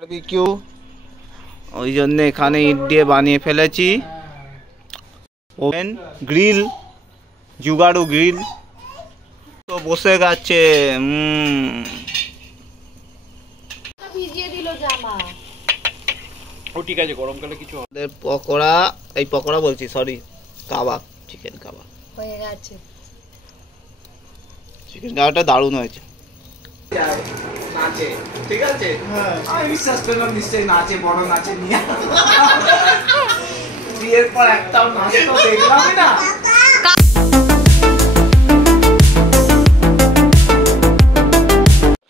Barbecue ওই জন্য এখানে ইট দিয়ে বানিয়ে ফেলেছি। ওভেন, গ্রিল, জুগাড়ু গ্রিল তো বসে গেছে। ভিজিয়ে দিল জামা। ও ঠিক আছে, গরমকালে কিছু হবে। পকোড়া, এই পকোড়া বলছি, সরি, কাবাব, চিকেন কাবাব হয়ে গেছে। চিকেন কাবাবটা দারুণ হয়েছে। নাচে, ঠিক আছে? আমি বিশ্বাস করলাম নিশ্চয়ই নাচে, বড় নাচে নিয়ে। বিয়ের পর একটাও নাচ তো দেখলাম না।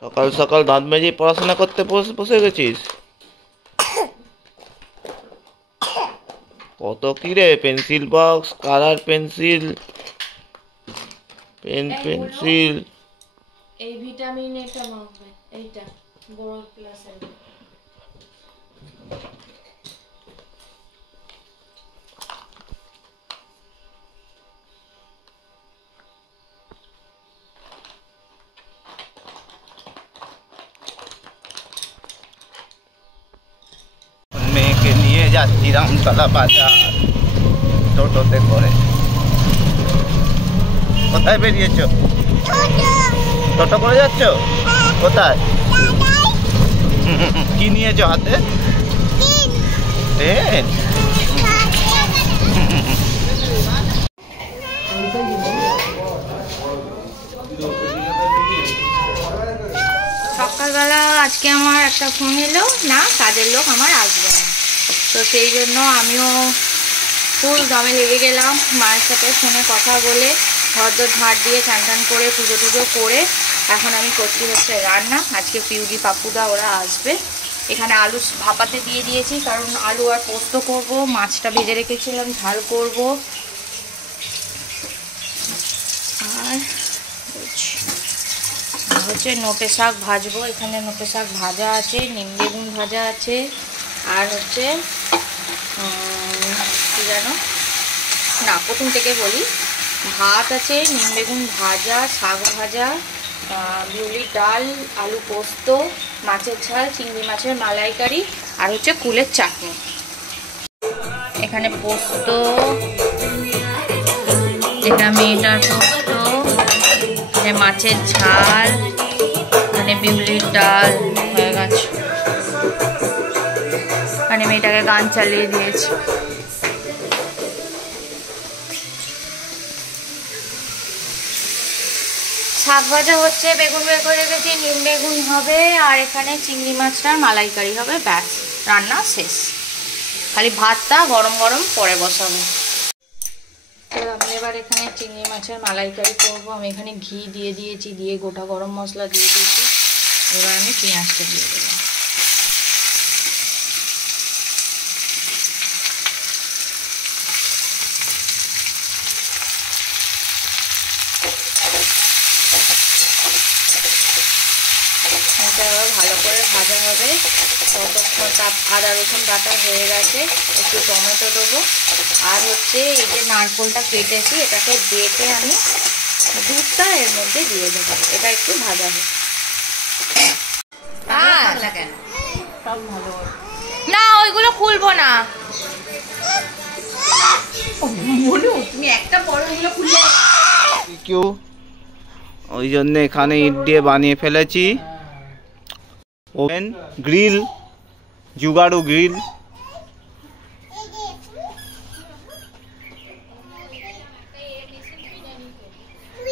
সকাল সকাল দাঁত মেজে পড়াশোনা করতে বসে গেছিস? কত কি রে? Pencil box, colour pencil, pencil. এই ভিটামিন এটা মাখবে, এইটা বড় ক্লাসের। মেয়েকে নিয়ে যাচ্ছি রামতলা বাজার টোটোতে করে। কোথায় বেরিয়েছো? টোটো করে যাচ্ছ? কোথায়? কি নিয়েছো হাতে? পেন। সকালবেলা আজকে আমার একটা ফোন এলো, না কাজের লোক আমার আসবে না, তো সেই জন্য আমিও ফুল দমে লেগে গেলাম। মায়ের সাথে ফোনে কথা বলে ঘরদোর ঝাঁট দিয়ে চান টান করে পুজো টুজো করে এখন আমি করছি হচ্ছে রান্না। আজকে পিউডি পাপুদা ওরা আসবে। এখানে আলু ভাপাতে দিয়ে দিয়েছি, কারণ আলু আর পোস্ত করব। মাছটা ভেজে রেখেছিলাম, ঝাল করব। আর হচ্ছে নোটে শাক ভাজবো। এখানে নোটে শাক ভাজা আছে, নিম বেগুন ভাজা আছে, আর হচ্ছে কি জানো না, প্রথম থেকে বলি। ভাত আছে, নিম বেগুন ভাজা, শাক ভাজা, বিউলির ডাল, আলু পোস্ত, মাছের ঝাল, চিংড়ি মাছের মালাইকারি, আর হচ্ছে কুলের চাটনি। এখানে পোস্ত, এটা মেয়েটার পোস্ত, মাছের ঝাল, মানে বিউলির ডাল হয়ে গেছে। মানে মেয়েটাকে গান চালিয়ে দিয়েছে। শাক ভাজা হচ্ছে, বেগুন বের করে রেখেছি, নিম বেগুন হবে, আর এখানে চিংড়ি মাছটার মালাইকারি হবে। ব্যাস, রান্না শেষ। খালি ভাতটা গরম গরম পরে বসাবো। তো আমি এবার এখানে চিংড়ি মাছের মালাইকারি করবো। আমি এখানে ঘি দিয়ে দিয়েছি, দিয়ে গোটা গরম মশলা দিয়ে দিয়েছি। এবার আমি পেঁয়াজটা দিয়ে দেবো। এটা এবার ভালো করে ভাজা হবে। ততক্ষণ আদা রসুন বাটা হয়ে গেছে, একটু টমেটো দেবো। আর হচ্ছে এই যে নারকেলটা কেটেছি, এটাকে বেটে আমি দুধটা এর মধ্যে দিয়ে দেবো। এটা একটু ভাজা হবে। না, ওইগুলো খুলবো না। তুমি একটা বড় গুলো খুললে। ওই জন্য এখানে ইট দিয়ে বানিয়ে ফেলেছি। ওভেন, গ্রিল, জুগাড়ু গ্রিল।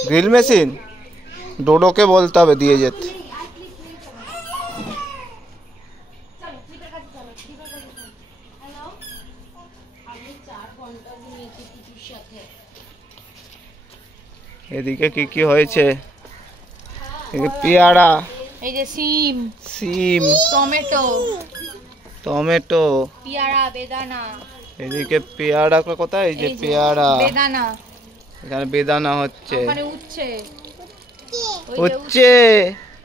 গ্রিল মেশিন ডোডোকে বলতে হবে দিয়ে যেতে। এদিকে কি কি হয়েছে? পেয়ারা, এই যে সিম, টমেটো, পেয়ারা, বেদানা। এদিকে পেয়ারা কোথায়? এই যে পেয়ারা, বেদানা। এখানে বেদানা হচ্ছে, উচ্ছে,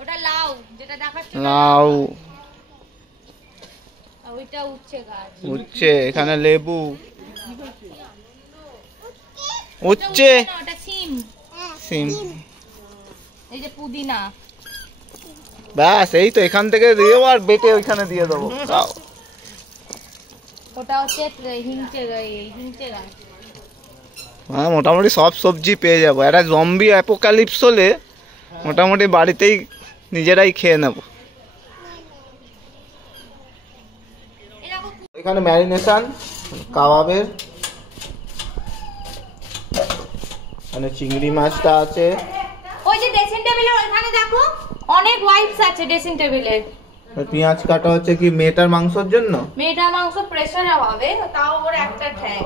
ওটা লাউ, যেটা দেখাচ্ছি লাউ, ওইটা উচ্ছে গাছ, উচ্ছে। এখানে লেবু, উচ্ছে, ওটা সিম, সিম। এই যে পুদিনা, ব্যাস এই তো এখান থেকে দিয়ে দেবো আর বেটে ওইখানে দিয়ে দেবো। ওটা হচ্ছে হিংচে গাছ। হ্যাঁ মোটামুটি সব সবজি পেয়ে যাবো। একটা জম্বি অ্যাপোক্যালিপস হলে মোটামুটি বাড়িতেই নিজেরাই খেয়ে নেব। এখানে ম্যারিনেশন কাবাবের, মানে চিংড়ি মাছটা আছে। ওই যে ড্রেসিং টেবিলের ওখানে দেখো অনেক ওয়াইপস আছে ড্রেসিং টেবিলে। পেঁয়াজ কাটা হচ্ছে কি মেয়েটার মাংসের জন্য? মেয়েটার মাংস প্রেসারে হবে, তাও ওর একটা ঠ্যাং,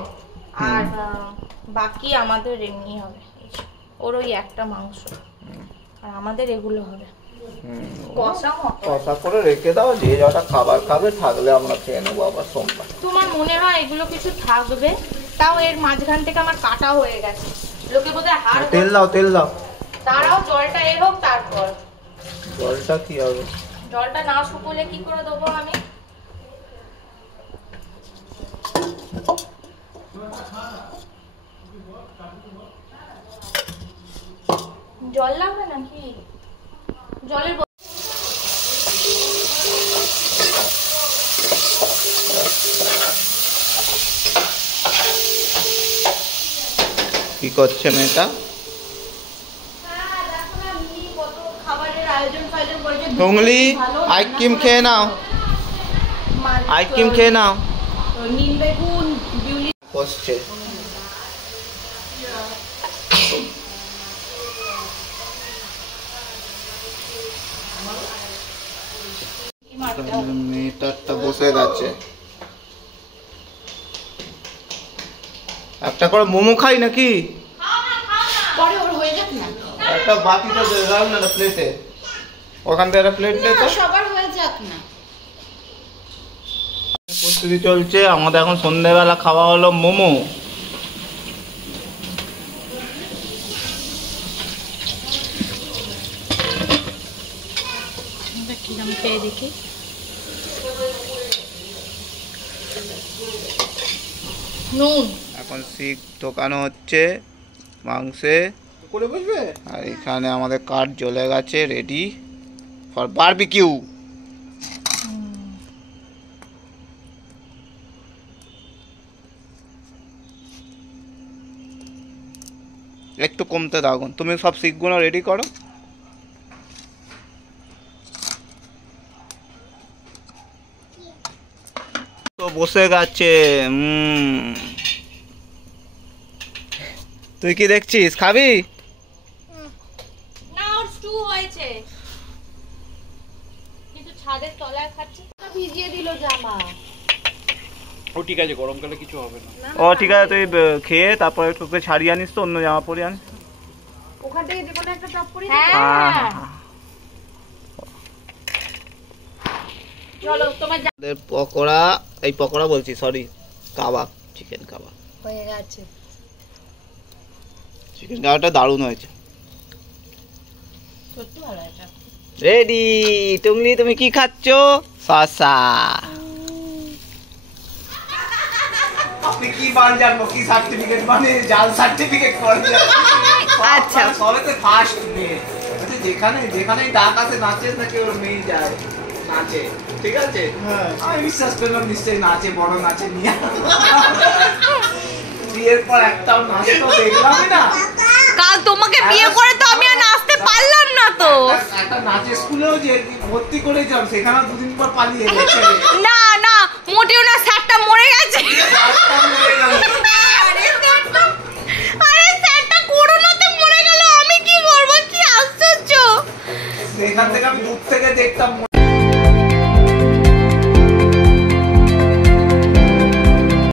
আর বাকি আমাদের এমনি হবে। ওর ওই একটা মাংস, আর আমাদের এগুলো হবে কষা করে রেখে দাও, যে যটা খাবার খাবে, থাকলে আমরা খেয়ে নেবো আবার সোমবার। তোমার মনে হয় এগুলো কিছু থাকবে? তাও এর মাঝখান থেকে আমার কাটা হয়ে গেছে। লোকে বোধহয় হাড়। তেল দাও তেল দাও। দাঁড়াও জলটা এর হোক তারপর। জলটা কি হবে? জলটা না শুকোলে কি করে দেবো আমি? জল লাগবে নাকি? জলের কি করছে মেয়েটা? হুগলি আইসক্রিম খেয়ে নাও, আইসক্রিম খেয়ে নাও। নীল বেগুন বিউলি কষছে। মেয়েটারটা বসে গেছে। একটা করে মোমো খাই নাকি? পরে ওর হয়ে যাক না, একটা বাকিটা দাও না প্লেটে, ওখান থেকে একটা প্লেট দে তো। সবার হয়ে যাক না। প্রস্তুতি চলছে আমাদের। এখন সন্ধ্যাবেলা খাওয়া হলো মোমো। কিরম খেয়ে দেখি। নুন এখন শিক ঢোকানো হচ্ছে মাংসে করে বসবে। আর এখানে আমাদের কাঠ জ্বলে গেছে, রেডি ফর বারবিকিউ। একটু কমতে দাও, তুমি সব শিকগুলো রেডি করো। তো বসে গেছে। তুই কি দেখছিস? খাবি না? ওর স্টু হয়েছে, কিন্তু ছাদের তলায় খাচ্ছে। ভিজিয়ে দিল জামা। ও ঠিক আছে, গরমকালে কিছু হবে না। ও ঠিক আছে, তুই খেয়ে তারপরে তোকে ছাড়িয়ে আনিস, তো অন্য জামা পরে আনিস। ওখান থেকে যে কোনো একটা টপ পরে। হ্যাঁ চলো তোমার পকোড়া, এই পকোড়া বলছি সরি, কাবাব, চিকেন কাবাব হয়ে গেছে। চিকেন কাবাবটা দারুণ হয়েছে। সত্যি ভালো হয়েছে। রেডি। টুংলি তুমি কি খাচ্ছ? শসা। আপনি কি মান জানবো, কি সার্টিফিকেট মানে জাল সার্টিফিকেট করে। আচ্ছা সবে তো ফার্স্ট মেয়ে, আচ্ছা যেখানে যেখানেই ডাক আছে নাচে নাকি ওর মেয়ে যায় নাচে, ঠিক আছে? আমি বিশ্বাস করলাম নিশ্চয়ই নাচে, বড় নাচে নিয়ে। বিয়ের পর একটাও নাচ তো দেখলামই না। কাল তোমাকে বিয়ে করে তো আমি আর নাচতে পারলাম না তো। একটা নাচের স্কুলেও যে ভর্তি করে যাও, সেখানে দুদিন পর পালিয়ে গেছে। না না মোটেও না, স্যারটা মরে গেছে। আরে স্যারটা করোনাতে মরে গেল, আমি কি করব? কি আশ্চর্য। সেখান থেকে আমি দূর থেকে দেখতাম।